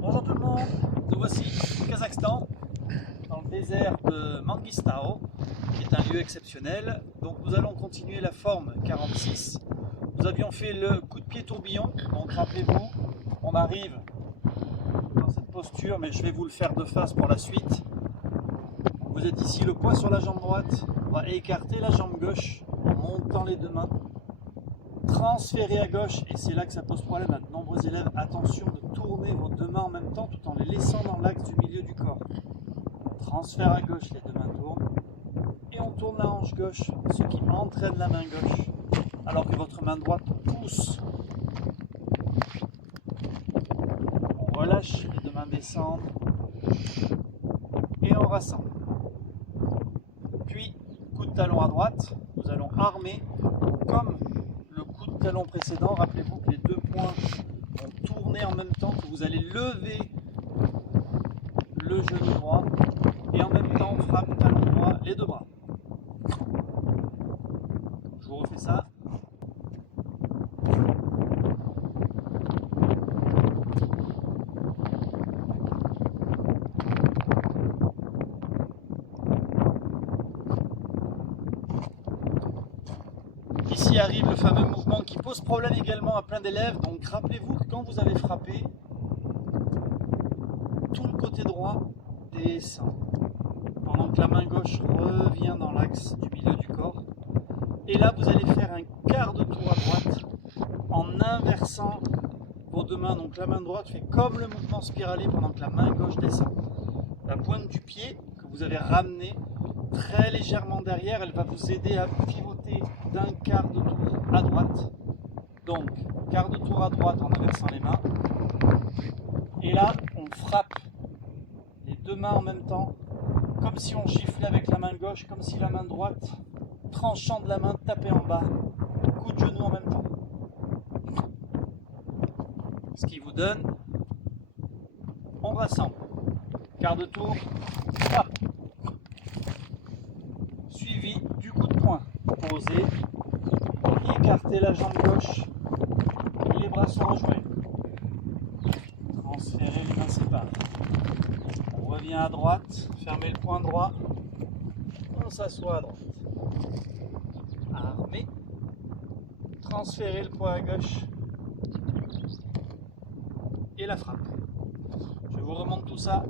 Bonjour tout le monde, nous voici au Kazakhstan, dans le désert de Mangistau, qui est un lieu exceptionnel. Donc nous allons continuer la forme 46. Nous avions fait le coup de pied tourbillon, donc rappelez-vous, on arrive dans cette posture, mais je vais vous le faire de face pour la suite. Vous êtes ici, le poids sur la jambe droite, on va écarter la jambe gauche en montant les deux mains. Transférer à gauche, et c'est là que ça pose problème à de nombreux élèves, attention de tourner vos deux mains en même temps tout en les laissant dans l'axe du milieu du corps. Transfert à gauche, les deux mains tournent, et on tourne la hanche gauche, ce qui entraîne la main gauche, alors que votre main droite pousse. On relâche, les deux mains descendent, et on rassemble. Puis, coup de talon à droite, nous allons armer comme le coup de talon précédent. Rappelez-vous que les deux poings vont tourner en même temps, que vous allez lever le genou droit et en même temps on frappe talon droit les deux bras. Je vous refais ça. Ici arrive le fameux mouvement qui pose problème également à plein d'élèves. Donc rappelez-vous que quand vous avez frappé, tout le côté droit descend, pendant que la main gauche revient dans l'axe du milieu du corps. Et là, vous allez faire un quart de tour à droite en inversant vos deux mains. Donc la main droite fait comme le mouvement spiralé pendant que la main gauche descend. La pointe du pied que vous avez ramené très légèrement derrière, elle va vous aider à pivoter d'un quart de tour à droite. Donc, quart de tour à droite en inversant les mains. Et là, on frappe les deux mains en même temps, comme si on giflait avec la main gauche, comme si la main droite, tranchant de la main, tapait en bas. Coup de genou en même temps. Ce qui vous donne, on rassemble. Quart de tour, frappe. Suivi du coup de poing. Posez, écartez la jambe gauche, les bras sont rejoints. Transférez, les mains séparées. On revient à droite, fermez le poing droit, on s'assoit à droite. Armé, transférez le poing à gauche et la frappe. Je vous remonte tout ça.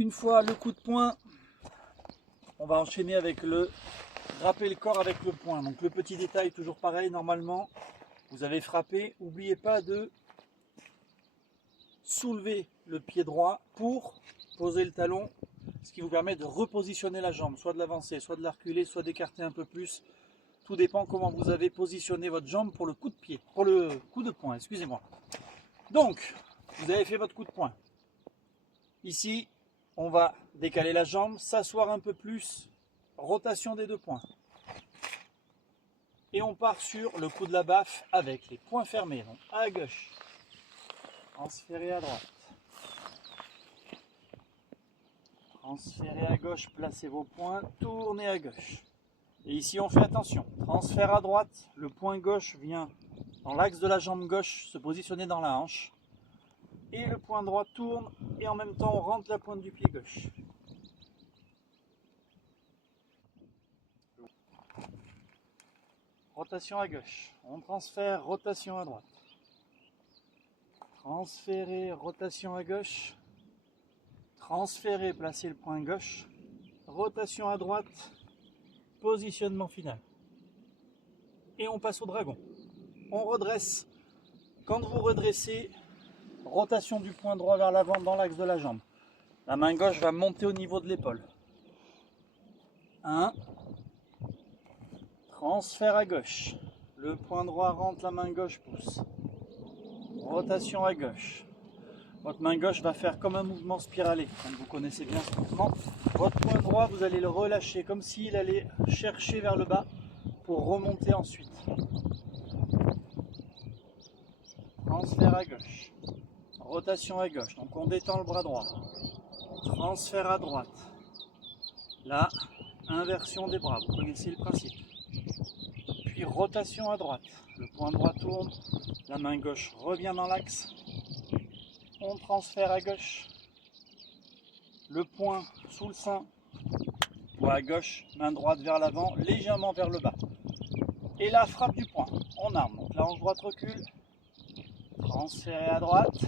Une fois le coup de poing, on va enchaîner avec le râper le corps avec le poing. Donc le petit détail, toujours pareil, normalement, vous avez frappé, n'oubliez pas de soulever le pied droit pour poser le talon, ce qui vous permet de repositionner la jambe, soit de l'avancer, soit de la reculer, soit d'écarter un peu plus. Tout dépend comment vous avez positionné votre jambe pour le coup de pied, pour le coup de poing, excusez-moi. Donc, vous avez fait votre coup de poing. Ici, on va décaler la jambe, s'asseoir un peu plus, rotation des deux poings. Et on part sur le coup de la baffe avec les poings fermés, donc à gauche, transférez à droite. Transférez à gauche, placez vos poings, tournez à gauche. Et ici on fait attention, transfert à droite, le poing gauche vient dans l'axe de la jambe gauche se positionner dans la hanche. Et le poing droit tourne et en même temps on rentre la pointe du pied gauche. Rotation à gauche, on transfère, rotation à droite. Transférer, rotation à gauche. Transférer, placer le poing gauche. Rotation à droite, positionnement final. Et on passe au dragon. On redresse. Quand vous redressez, rotation du poing droit vers l'avant dans l'axe de la jambe. La main gauche va monter au niveau de l'épaule. 1. Transfert à gauche. Le poing droit rentre, la main gauche pousse. Rotation à gauche. votre main gauche va faire comme un mouvement spiralé. Comme vous connaissez bien ce mouvement, votre poing droit, vous allez le relâcher comme s'il allait chercher vers le bas pour remonter ensuite. Transfert à gauche, rotation à gauche, donc on détend le bras droit. Transfert à droite. Là, inversion des bras, vous connaissez le principe. Puis rotation à droite, le poing droit tourne, la main gauche revient dans l'axe. On transfère à gauche, le poing sous le sein, poing à gauche, main droite vers l'avant, légèrement vers le bas. Et la frappe du poing, on arme. Donc la hanche droite recule, transféré à droite,